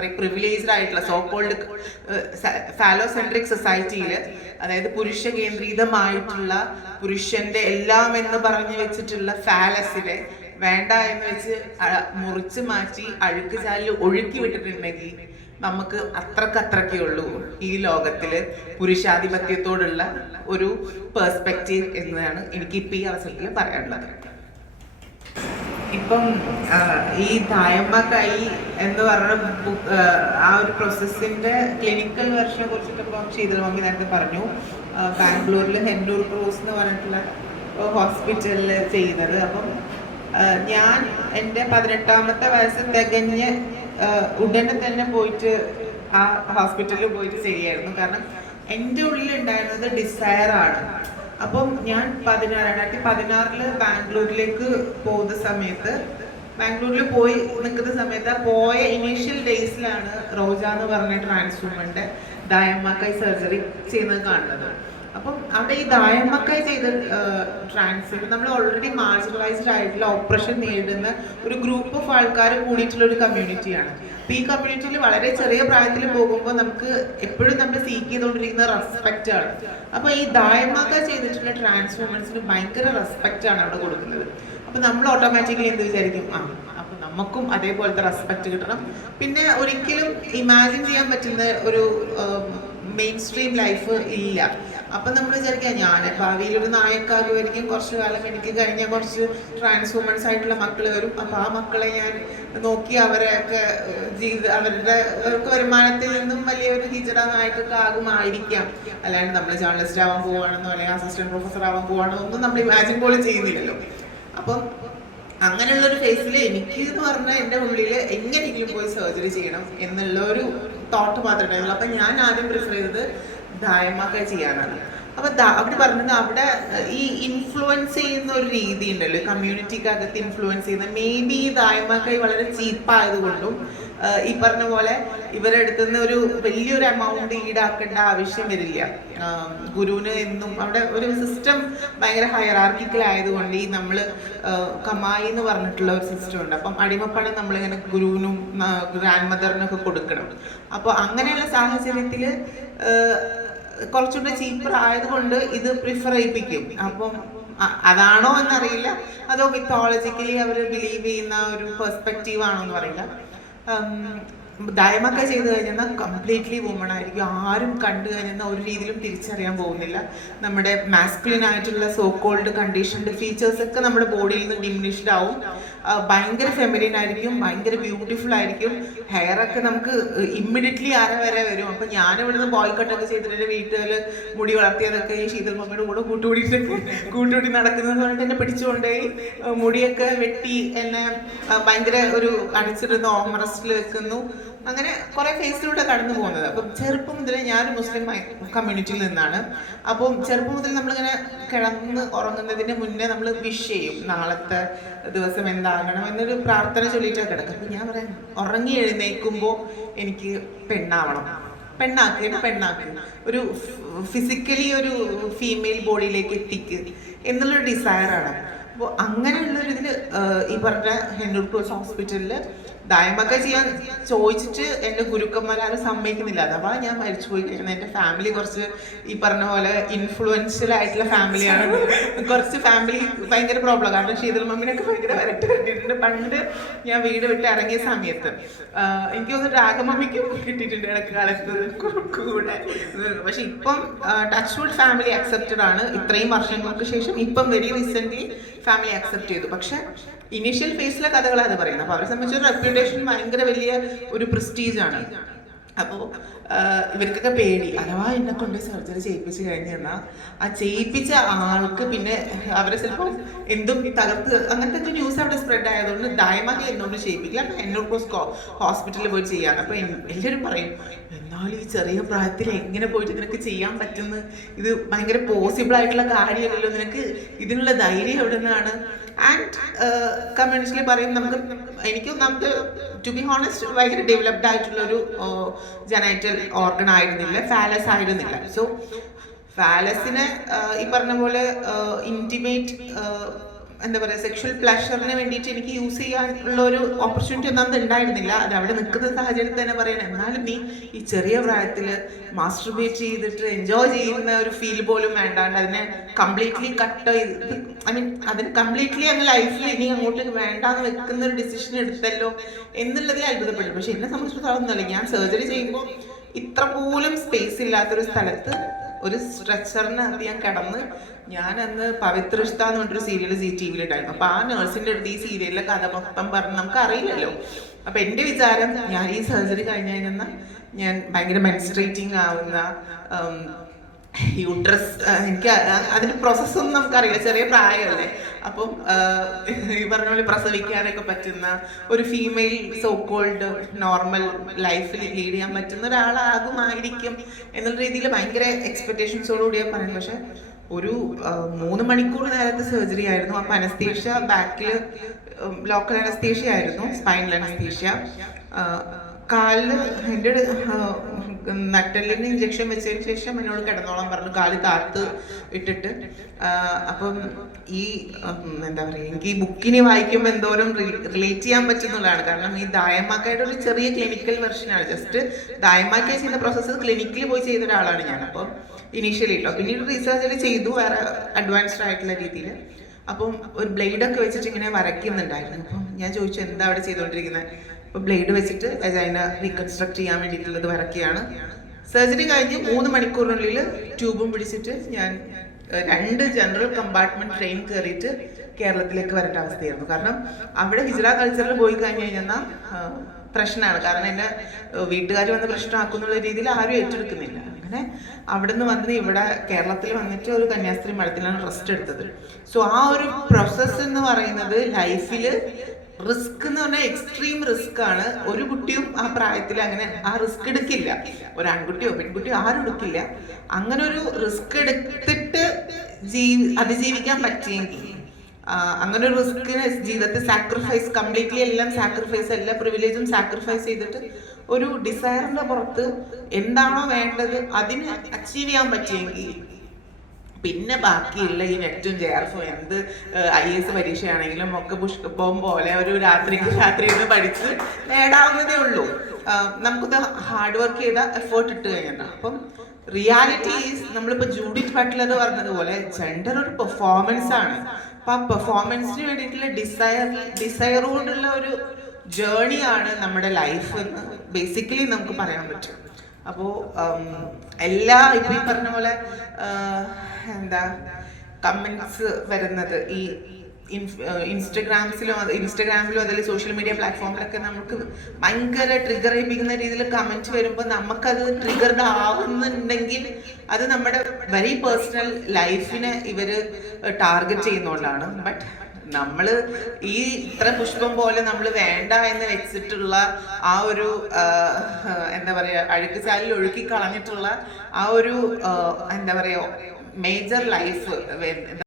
പറയുക പ്രിവിലേജ്ഡ് ആയിട്ടുള്ള so called ഫാലോസെൻട്രിക് സൊസൈറ്റിയിൽ അതായത് പുരുഷ കേന്ദ്രീതമായിട്ടുള്ള പുരുഷന്റെ എല്ലാം എന്ന് പറഞ്ഞു വെച്ചിട്ടുള്ള ഫാലസിലെ വേണ്ട എന്ന് വെച്ച് മുറിച്ച് മാറ്റി അഴുക്ക് ചാലിൽ ഒഴുക്കി വിട്ടിട്ടുണ്ടെങ്കിൽ നമുക്ക് അത്രക്കത്രക്കേ ഉള്ളൂ ഈ ലോകത്തിൽ പുരുഷാധിപത്യത്തോടുള്ള ഒരു പേഴ്സ്പെക്റ്റീവ് എന്നതാണ് എനിക്ക് ഇപ്പൊ ഈ അവസരത്തിൽ പറയാനുള്ളത്. ഇപ്പം ഈ തായമ്മ കൈ എന്ന് പറഞ്ഞ ആ ഒരു പ്രോസസ്സിന്റെ ക്ലിനിക്കൽ വെർഷനെ കുറിച്ചിട്ട് ഇപ്പം ശീതൾ മമ്മി നേരത്തെ പറഞ്ഞു. ബാംഗ്ലൂരിൽ ഹെന്നൂർ ക്രോസ് എന്ന് പറഞ്ഞിട്ടുള്ള ഹോസ്പിറ്റലിൽ ചെയ്യുന്നത്. അപ്പം ഞാൻ എന്റെ പതിനെട്ടാമത്തെ വയസ്സ് തികഞ്ഞ് ഉടനെ തന്നെ പോയിട്ട് ആ ഹോസ്പിറ്റലിൽ പോയിട്ട് ചെയ്യായിരുന്നു കാരണം എന്റെ ഉള്ളിൽ ഉണ്ടായിരുന്നത് ഡിസയർ ആണ് അപ്പം ഞാൻ പതിനാറ് രണ്ടായിരത്തി പതിനാറിൽ ബാംഗ്ലൂരിലേക്ക് പോകുന്ന സമയത്ത് ബാംഗ്ലൂരിൽ പോയി നിൽക്കുന്ന സമയത്ത് പോയ ഇനീഷ്യൽ ഡേയ്സിലാണ് റോജ എന്ന് പറഞ്ഞ ട്രാൻസ്ഫോമറിന്റെ ദായമ്മക്കായി സർജറി ചെയ്യുന്നത് കാണുന്നത്. അപ്പം അവിടെ ഈ ദായമ്മക്കായി ചെയ്ത ട്രാൻസ്ഫർ നമ്മൾ ഓൾറെഡി മാർജിനലൈസ്ഡ് ആയിട്ടുള്ള ഓപ്പറേഷൻ നേരിടുന്ന ഒരു ഗ്രൂപ്പ് ഓഫ് ആൾക്കാർ കൂടിയിട്ടുള്ള ഒരു കമ്മ്യൂണിറ്റിയാണ് അപ്പൊ ഈ കമ്മ്യൂണിറ്റിയിൽ വളരെ ചെറിയ പ്രായത്തിൽ പോകുമ്പോൾ നമുക്ക് എപ്പോഴും നമ്മൾ സീക്ക് ചെയ്തുകൊണ്ടിരിക്കുന്ന റെസ്പെക്റ്റ് ആണ്. അപ്പൊ ഈ ദായമാക്ക ചെയ്തിട്ടുള്ള ട്രാൻസ്ഫോമൻസിന് ഭയങ്കര റെസ്പെക്റ്റ് ആണ് അവിടെ കൊടുക്കുന്നത്. അപ്പൊ നമ്മൾ ഓട്ടോമാറ്റിക്കലി എന്ത് വിചാരിക്കും? ആ അപ്പം നമുക്കും അതേപോലത്തെ റെസ്പെക്റ്റ് കിട്ടണം. പിന്നെ ഒരിക്കലും ഇമാജിൻ ചെയ്യാൻ പറ്റുന്ന ഒരു മെയിൻ സ്ട്രീം ലൈഫ് ഇല്ല. അപ്പൊ നമ്മൾ വിചാരിക്കാം ഞാൻ ഭാവിയിൽ ഒരു നായക്കാരുമായിരിക്കും. കുറച്ചു കാലം എനിക്ക് കഴിഞ്ഞ കുറച്ച് ട്രാൻസ്ഫോമൻസ് ആയിട്ടുള്ള മക്കൾ വരും. അപ്പൊ ആ മക്കളെ ഞാൻ നോക്കി അവരെയൊക്കെ ജീവിത അവരുടെ അവർക്ക് വരുമാനത്തിൽ നിന്നും വലിയൊരു ഹിജറ നായക്കൊക്കെ ആകുമായിരിക്കാം. അല്ലാണ്ട് നമ്മൾ ജേർണലിസ്റ്റ് ആവാൻ പോവാണെന്നോ അല്ലെങ്കിൽ അസിസ്റ്റന്റ് പ്രൊഫസർ ആവാൻ പോവാണോ ഒന്നും നമ്മൾ ഇമാജിൻ പോലും ചെയ്യുന്നില്ലല്ലോ. അപ്പം അങ്ങനെയുള്ള ഒരു ഫേസിൽ എനിക്ക് എന്ന് പറഞ്ഞാൽ എന്റെ ഉള്ളിൽ എങ്ങനെയെങ്കിലും പോയി സർജറി ചെയ്യണം എന്നുള്ള ഒരു തോട്ട് മാത്രമേ ഉണ്ടായിരുന്നുള്ളൂ. അപ്പം ഞാൻ ആദ്യം പ്രിഫർ ചെയ്തത് ധായമാക്ക ചെയ്യാനാണ്. അപ്പൊ അവിടെ പറഞ്ഞത് അവിടെ ഈ ഇൻഫ്ലുവൻസ് ചെയ്യുന്ന ഒരു രീതി ഉണ്ടല്ലോ കമ്മ്യൂണിറ്റിക്കകത്ത് ഇൻഫ്ലുവൻസ് ചെയ്യുന്ന മേ ബി ദായമാക്കായി വളരെ ചീപ്പായതുകൊണ്ടും ഈ പറഞ്ഞ പോലെ ഇവരെടുത്തു നിന്ന് ഒരു വലിയൊരു എമൗണ്ട് ഈടാക്കേണ്ട ആവശ്യം വരില്ല. ഗുരുവിന് എന്നും അവിടെ ഒരു സിസ്റ്റം ഭയങ്കര ഹയറാർക്കിക്കൽ ആയതുകൊണ്ട് ഈ നമ്മൾ കമായി എന്ന് പറഞ്ഞിട്ടുള്ള ഒരു സിസ്റ്റം ഉണ്ട്. അപ്പം അടിമപ്പണം നമ്മളിങ്ങനെ ഗുരുവിനും ഗ്രാൻഡ് മദറിനൊക്കെ കൊടുക്കണം. അപ്പോൾ അങ്ങനെയുള്ള സാഹചര്യത്തിൽ കുറച്ചുകൂടെ ചീപ്പർ ആയതുകൊണ്ട് ഇത് പ്രിഫർ ചെയ്യിപ്പിക്കും. അപ്പം അതാണോ എന്നറിയില്ല. അതോ മിത്തോളജിക്കലി അവർ ബിലീവ് ചെയ്യുന്ന ഒരു പെർസ്പെക്റ്റീവ് ആണോ എന്ന് അറിയില്ല. ദയമൊക്കെ ചെയ്ത് കഴിഞ്ഞാൽ കംപ്ലീറ്റ്ലി വുമൺ ആയിരിക്കും. ആരും കണ്ടു കഴിഞ്ഞാൽ ഒരു രീതിയിലും തിരിച്ചറിയാൻ പോകുന്നില്ല. നമ്മുടെ മാസ്കുലിൻ ആയിട്ടുള്ള സോ കോൾഡ് കണ്ടീഷൻഡ് ഫീച്ചേഴ്സ് ഒക്കെ നമ്മുടെ ബോഡിയിൽ നിന്ന് ഡിമിനിഷ്ഡ് ആവും. ഭയങ്കര ഫെമിലിൻ ആയിരിക്കും ഭയങ്കര ബ്യൂട്ടിഫുൾ ആയിരിക്കും. ഹെയർ ഒക്കെ നമുക്ക് ഇമ്മീഡിയറ്റ്ലി അര വരെ വരും. അപ്പൊ ഞാൻ ഇവിടുന്ന് ബോയ് കട്ടൊക്കെ ചെയ്തിട്ട് എന്റെ വീട്ടിൽ മുടി വളർത്തിയതൊക്കെ ഈ ശീതൾ മമ്മിയുടെ കൂടെ കൂട്ടുകൂടിയിട്ടൊക്കെ കൂട്ടുകൂടി നടക്കുന്നത് പറഞ്ഞിട്ട് എന്നെ പിടിച്ചുകൊണ്ടുപോയി മുടിയൊക്കെ വെട്ടി എന്നെ ഭയങ്കര ഒരു അടിച്ചിടുന്ന ഓമറസ്റ്റിൽ വെക്കുന്നു. അങ്ങനെ കുറെ ഫേസിലൂടെ കടന്നു പോകുന്നത്. അപ്പം ചെറുപ്പം മുതലേ ഞാനൊരു മുസ്ലിം കമ്മ്യൂണിറ്റിയിൽ നിന്നാണ്. അപ്പം ചെറുപ്പം മുതൽ നമ്മളിങ്ങനെ കിടന്ന് ഉറങ്ങുന്നതിന് മുന്നേ നമ്മൾ വിഷ് ചെയ്യും നാളത്തെ ദിവസം എന്താകണം എന്നൊരു പ്രാർത്ഥന ചൊല്ലിയിട്ടൊക്കെ കിടക്കും. അപ്പം ഞാൻ പറയാം ഉറങ്ങി എഴുന്നേൽക്കുമ്പോൾ എനിക്ക് പെണ്ണാവണം. പെണ്ണാക്ക് എന്നെ ഒരു ഫിസിക്കലി ഒരു ഫീമെയിൽ ബോഡിയിലേക്ക് എത്തിക്ക്. എന്നുള്ളൊരു ഡിസയറാണ് അപ്പോൾ അങ്ങനെയുള്ളൊരു ഇതിൽ ഈ പറഞ്ഞ ഹെന്നൂർ ക്രോസ് ഹോസ്പിറ്റലിൽ ദയമൊക്കെ ചെയ്യാൻ ചോദിച്ചിട്ട് എന്റെ ഗുരുക്കന്മാരും സമ്മതിക്കുന്നില്ല. അഥവാ ഞാൻ മരിച്ചു പോയി കഴിഞ്ഞാൽ എന്റെ ഫാമിലി കുറച്ച് ഈ പറഞ്ഞ പോലെ ഇൻഫ്ലുവൻഷ്യൽ ആയിട്ടുള്ള ഫാമിലിയാണ് കുറച്ച് ഫാമിലി ഭയങ്കര പ്രോബ്ലം കാരണം ശീതൾ മമ്മിനൊക്കെ ഭയങ്കര വരട്ട്. കിട്ടിയിട്ടുണ്ട് പണ്ട് ഞാൻ വീട് വിട്ട് ഇറങ്ങിയ സമയത്ത് എനിക്ക് തോന്നുന്നു രാഗമമ്മിക്കും കിട്ടിയിട്ടുണ്ട് ഇടയ്ക്ക് കാലത്ത് കൂടെ. പക്ഷെ ഇപ്പം ടച്ച് വുഡ് ഫാമിലി അക്സെപ്റ്റഡ് ആണ്. ഇത്രയും വർഷങ്ങൾക്ക് ശേഷം ഇപ്പം വെരി റീസെന്റ് ഫാമിലി അക്സെപ്റ്റ് ചെയ്തു. പക്ഷെ ഇനീഷ്യൽ ഫേസിലെ കഥകളാണ് പറയുന്നത്. അപ്പൊ അവരെ സംബന്ധിച്ച് റെപ്യൂട്ടേഷൻ ഭയങ്കര വലിയ ഒരു പ്രസ്റ്റീജ് ആണ്. അപ്പോൾ ഇവർക്കൊക്കെ പേടി. അഥവാ എന്നെ കൊണ്ട് സർജറി ചെയ്യിപ്പിച്ച് കഴിഞ്ഞു എന്നാൽ ആ ചെയ്യിപ്പിച്ച ആൾക്ക് പിന്നെ അവരെ ചിലപ്പോൾ എന്തും തകർത്ത് അങ്ങനത്തെ ഒക്കെ ന്യൂസ് അവിടെ സ്പ്രെഡ് ആയതുകൊണ്ട് ദയമാക്കി എന്നോട് ചെയ്യിപ്പിക്കില്ല. അപ്പം എന്നോട് ഹോസ്പിറ്റലിൽ പോയി ചെയ്യാൻ അപ്പോൾ എല്ലാവരും പറയും എന്നാലും ഈ ചെറിയ പ്രായത്തിൽ എങ്ങനെ പോയിട്ട് നിനക്ക് ചെയ്യാൻ പറ്റുന്നു? ഇത് ഭയങ്കര പോസിബിൾ ആയിട്ടുള്ള കാര്യമല്ലല്ലോ. നിനക്ക് ഇതിനുള്ള ധൈര്യം എവിടെ നിന്നാണ് ആൻഡ് കമ്മ്യൂണിറ്റിയിൽ പറയും നമുക്ക് എനിക്ക് നമുക്ക് ടു ബി ഹോണസ്റ്റ് ഭയങ്കര ഡെവലപ്ഡ് ആയിട്ടുള്ള ഒരു ജനൈറ്റൽ ഓർഗൺ ആയിരുന്നില്ല ഫാലസ് ആയിരുന്നില്ല. സോ ഫാലസിന് ഈ പറഞ്ഞ പോലെ ഇന്റിമേറ്റ് എന്താ പറയുക സെക്ഷൽ പ്ലഷറിന് വേണ്ടിയിട്ട് എനിക്ക് യൂസ് ചെയ്യാനുള്ള ഒരു ഓപ്പർച്യൂണിറ്റി ഒന്നും അന്ന് ഉണ്ടായിരുന്നില്ല. അത് അവിടെ നിൽക്കുന്ന സാഹചര്യത്തിൽ തന്നെ പറയണം. എന്നാലും നീ ഈ ചെറിയ പ്രായത്തിൽ മാസ്റ്റർബേറ്റ് ചെയ്തിട്ട് എൻജോയ് ചെയ്യുന്ന ഒരു ഫീൽ പോലും വേണ്ടാണ്ട് അതിനെ കംപ്ലീറ്റ്ലി കട്ട് ഐ മീൻ അതിന് കംപ്ലീറ്റ്ലി അങ്ങ് ലൈഫിൽ ഇനി അങ്ങോട്ട് വേണ്ടാന്ന് വെക്കുന്ന ഒരു ഡിസിഷൻ എടുത്തല്ലോ എന്നുള്ളതിൽ അത്ഭുതപ്പെട്ടു. പക്ഷെ എന്നെ സംബന്ധിച്ചിടത്തോളം ഒന്നുമല്ല. ഞാൻ സർജറി ചെയ്യുമ്പോൾ ഇത്ര പോലും സ്പേസ് ഇല്ലാത്തൊരു സ്ഥലത്ത് ഒരു സ്ട്രെച്ചറിനകത്ത് ഞാൻ കിടന്ന് ഞാൻ അന്ന് പവിത്ര ഇഷ്ട എന്ന് പറഞ്ഞൊരു സീരിയൽ സി ടി വിയിലുണ്ടായിരുന്നു അപ്പൊ ആ നേഴ്സിന്റെ അടുത്ത് ഈ സീരിയലിലെ കഥ മൊത്തം പറഞ്ഞ് നമുക്ക് അറിയില്ലല്ലോ അപ്പൊ എന്റെ വിചാരം ഞാൻ ഈ സർജറി കഴിഞ്ഞ ഞാൻ ഭയങ്കര മെൻസ്ട്രേറ്റിംഗ് ആവുന്ന യൂട്രസ് എനിക്ക് അ- അതിന്റെ പ്രോസസ്സ് ഒന്നും നമുക്കറിയില്ല. ചെറിയ പ്രായമല്ലേ. അപ്പം ഈ പറഞ്ഞ പോലെ പ്രസവിക്കാനൊക്കെ പറ്റുന്ന ഒരു ഫീമെയിൽ സോ കോൾഡ് നോർമൽ ലൈഫിൽ ലീഡ് ചെയ്യാൻ പറ്റുന്ന ഒരാളാകുമായിരിക്കും എന്നുള്ള രീതിയിൽ ഭയങ്കര എക്സ്പെക്ടേഷൻസോടുകൂടി ഞാൻ പറയുന്നത്. പക്ഷെ ഒരു മൂന്ന് മണിക്കൂർ നേരത്തെ സർജറി ആയിരുന്നു. അപ്പൊ അനസ്തീഷ്യ ബാക്കിൽ ലോക്കൽ അനസ്തീഷ്യ ആയിരുന്നു സ്പൈനൽ അനസ്തീഷ്യ കാലിൽ എന്റെ നട്ടലിന് ഇഞ്ചക്ഷൻ വെച്ചതിന് ശേഷം എന്നോട് കിടന്നോളം പറഞ്ഞു. കാൽ താഴ്ത്ത് ഇട്ടിട്ട്. അപ്പം ഈ എന്താ പറയുക എനിക്ക് ഈ ബുക്കിനെ വായിക്കുമ്പോൾ എന്തോരം റിലേറ്റ് ചെയ്യാൻ പറ്റുന്നതാണ് കാരണം ഈ ദായമാക്കയുടെ ഒരു ചെറിയ ക്ലിനിക്കൽ വെർഷനാണ് ജസ്റ്റ് ദായമാക്ക ചെയ്യുന്ന പ്രോസസ്സ് ക്ലിനിക്കിൽ പോയി ചെയ്ത ഒരാളാണ് ഞാൻ. അപ്പം ഇനീഷ്യലി കേട്ടോ പിന്നീട് റീസർച്ച് ചെയ്തു വേറെ അഡ്വാൻസ്ഡ് ആയിട്ടുള്ള രീതിയിൽ അപ്പം ഒരു ബ്ലേഡൊക്കെ വെച്ചിട്ട് ഇങ്ങനെ വരയ്ക്കുന്നുണ്ടായിരുന്നു. അപ്പം ഞാൻ ചോദിച്ചു എന്താ അവിടെ ചെയ്തുകൊണ്ടിരിക്കുന്നത് ബ്ലേഡ് വെച്ചിട്ട് അതിനെ റീകൺസ്ട്രക്ട് ചെയ്യാൻ വേണ്ടിയിട്ടുള്ളത് വരക്കുകയാണ് സർജറി കഴിഞ്ഞ് മൂന്ന് മണിക്കൂറിനുള്ളിൽ ട്യൂബും പിടിച്ചിട്ട് ഞാൻ രണ്ട് ജനറൽ കമ്പാർട്ട്മെന്റ് ട്രെയിൻ കയറിയിട്ട് കേരളത്തിലേക്ക് വരേണ്ട അവസ്ഥയായിരുന്നു. കാരണം അവിടെ ഹിജറ കൾച്ചറിൽ പോയി കഴിഞ്ഞു കഴിഞ്ഞാൽ പ്രശ്നമാണ്. കാരണം എന്നെ വീട്ടുകാർ വന്ന് പ്രശ്നമാക്കുന്നുള്ള രീതിയിൽ ആരും ഏറ്റെടുക്കുന്നില്ല. അങ്ങനെ അവിടെ നിന്ന് വന്ന് ഇവിടെ കേരളത്തിൽ വന്നിട്ട് ഒരു കന്യാസ്ത്രീ മഠത്തിലാണ് റെസ്റ്റ് എടുത്തത്. സോ ആ ഒരു പ്രോസസ്സ് എന്ന് പറയുന്നത് ലൈഫിൽ റിസ്ക് എന്ന് പറഞ്ഞാൽ എക്സ്ട്രീം റിസ്ക് ആണ്. ഒരു കുട്ടിയും ആ പ്രായത്തിൽ അങ്ങനെ ആ റിസ്ക് എടുക്കില്ല. ഒരു ആൺകുട്ടിയോ പെൺകുട്ടിയോ ആരും എടുക്കില്ല. അങ്ങനെ ഒരു റിസ്ക് എടുത്തിട്ട് ജീവി അതിജീവിക്കാൻ പറ്റിയെങ്കിൽ അങ്ങനെ ഒരു റിസ്കിന് ജീവിതത്തെ സാക്രിഫൈസ് കംപ്ലീറ്റ്ലി എല്ലാം സാക്രിഫൈസ് എല്ലാ പ്രിവിലേജും സാക്രിഫൈസ് ചെയ്തിട്ട് ഒരു ഡിസയറിന്റെ പുറത്ത് എന്താണോ വേണ്ടത് അതിന് അച്ചീവ് ചെയ്യാൻ പറ്റിയെങ്കിൽ പിന്നെ ബാക്കിയുള്ള ഈ നെറ്റും ജെയർഫും എന്ത് ഐ എസ് പരീക്ഷയാണെങ്കിലും ഒക്കെ പുഷ്പം പോലെ ഒരു രാത്രിക്ക് രാത്രി ഒന്ന് പഠിച്ച് നേടാവുന്നതേ ഉള്ളൂ. നമുക്കിത് നമുക്കത് ഹാർഡ് വർക്ക് ചെയ്ത എഫേർട്ട് ഇട്ട് കഴിഞ്ഞാൽ അപ്പം റിയാലിറ്റി ഈസ് നമ്മളിപ്പോൾ ജൂഡിറ്റ് ബട്ട്ലർ പറഞ്ഞതുപോലെ ജെൻഡർ ഒരു പെർഫോമൻസ് ആണ്. അപ്പം ആ പെർഫോമൻസിന് വേണ്ടിയിട്ടുള്ള ഡിസയർ ഡിസയറോടുള്ള ഒരു ജേണിയാണ് നമ്മുടെ ലൈഫ് എന്ന് ബേസിക്കലി നമുക്ക് പറയാൻ പറ്റും. അപ്പോൾ എല്ലാ ഇപ്പം ഈ പറഞ്ഞ പോലെ എന്താ കമന്റ്സ് വരുന്നത് ഈ ഇൻസ്റ്റഗ്രാംസിലും ഇൻസ്റ്റഗ്രാമിലും അതിൽ സോഷ്യൽ മീഡിയ പ്ലാറ്റ്ഫോമിലൊക്കെ നമുക്ക് ഭയങ്കര ട്രിഗർ ചെയ്യിപ്പിക്കുന്ന രീതിയിൽ കമന്റ് വരുമ്പോൾ നമുക്കത് ട്രിഗർഡ് ആവുന്നുണ്ടെങ്കിൽ അത് നമ്മുടെ വെരി പേഴ്സണൽ ലൈഫിനെ ഇവർ ടാർഗറ്റ് ചെയ്യുന്നതുകൊണ്ടാണ് ബട്ട് നമ്മൾ ഈ ഇത്ര പുഷ്പം പോലെ നമ്മൾ വേണ്ട എന്ന് വെച്ചിട്ടുള്ള ആ ഒരു എന്താ പറയുക അഴുക്ക് ചാലിൽ ഒഴുക്കി കളഞ്ഞിട്ടുള്ള ആ ഒരു എന്താ പറയുക മേജർ ലൈഫ്